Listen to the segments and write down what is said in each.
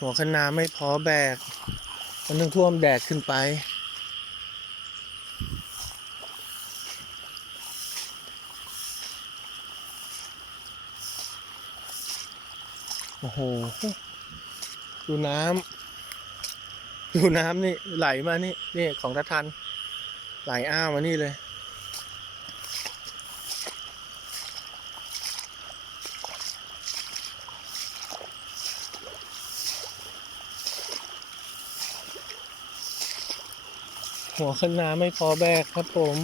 หัวคะนาไม่พอแบก มันต้องท่วมแดดขึ้นไป โอ้โห ดูน้ำดูน้ำนี่ไหลมานี่ นี่ของตะทัน ไหลอ้าวมานี่เลย หัวขึ้นน้ำไม่พอแบกครับผม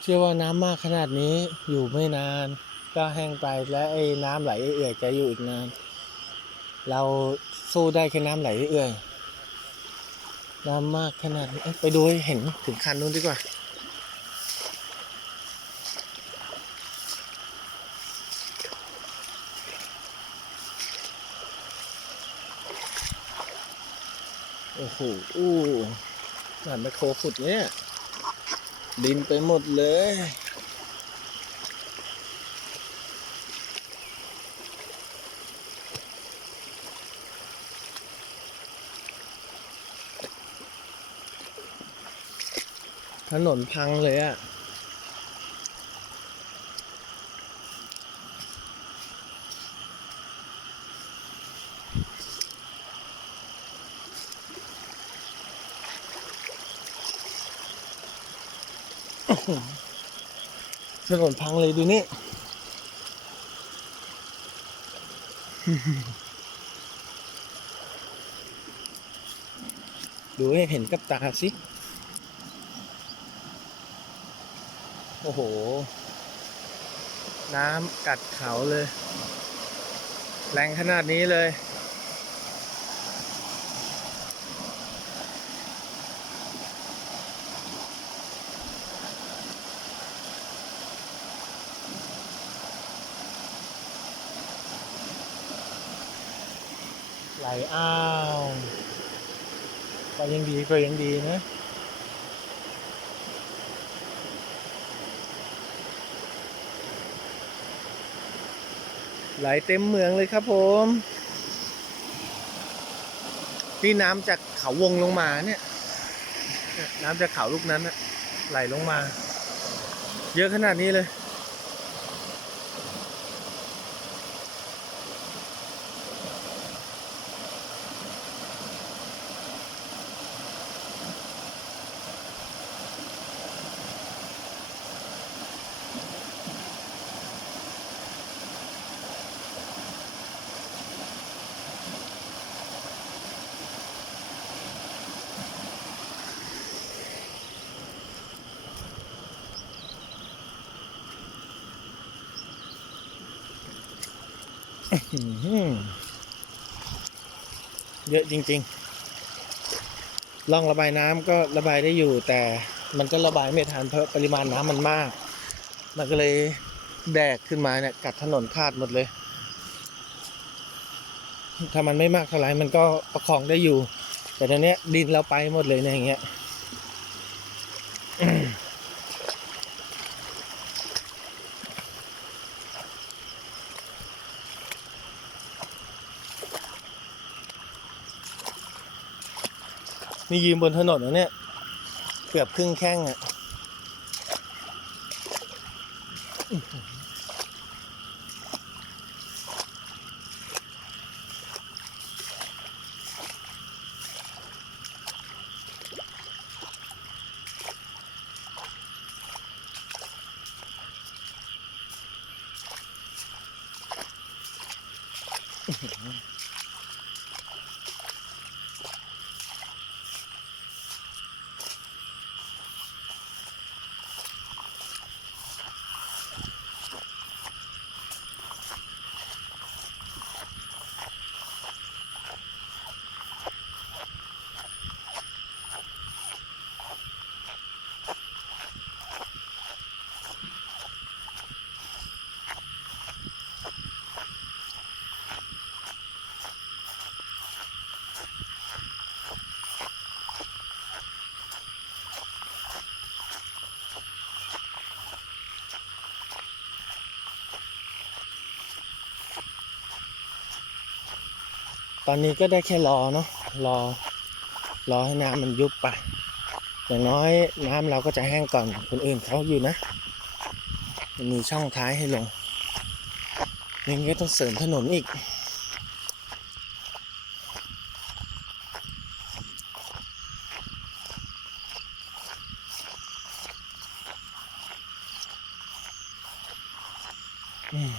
เชื่อว่าน้ำมากขนาดนี้อยู่ไม่นาน ก็แห้งไปและไอ้น้ำไหลเอื่อยจะอยู่อีกนาน เราสู้ได้แค่น้ำไหลเอื่อย น้ำมากขนาดนี้ไปดูให้เห็นถึงคันนู้นดีกว่า โอ้โหอู้หลานแมคโครขุดเนี่ย ดินไปหมดเลย ถนนพังเลยอะ ถนนพังเลยดูนี่ดูให้เห็นกับตาสิ โอ้โห น้ำกัดเขาเลย แรงขนาดนี้เลย ไหลอ้าว ก็ยังดีก็ยังดีนะไหลเต็มเมืองเลยครับผมนี่น้ำจากเขาวงลงมาเนี่ย น้ำจากเขาลูกนั้นนะไหลลงมา เยอะขนาดนี้เลย เยอะจริงๆ ร่องระบายน้ำก็ระบายได้อยู่ แต่มันก็ระบายไม่ทันเพราะปริมาณน้ำมันมาก มันก็เลยแดกขึ้นมาเนี่ย กัดถนนขาดหมดเลย ถ้ามันไม่มากเท่าไหร่มันก็ประคองได้อยู่ แต่ตอนเนี้ยดินเราไปหมดเลยเนี่ยอย่างเงี้ย นี่ยืนบนถนนนะเนี่ย เกือบครึ่งแข้งอะอ ตอนนี้ก็ได้แค่รอเนาะรอรอให้น้ำมันยุบไป อย่างน้อยน้ำเราก็จะแห้งก่อนคนอื่นเขาอยู่นะ มีช่องท้ายให้ลงนี่ก็ต้องเสริมถนนอีก อืม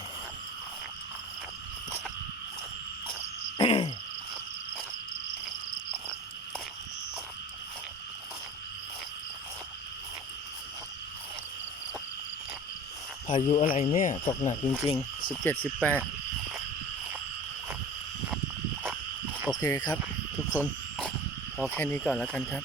ายุอะไรเนี่ย ตกหนักจริงๆสิบเจ็ดสิบแปดโอเคครับทุกคน พอแค่นี้ก่อนแล้วกันครับ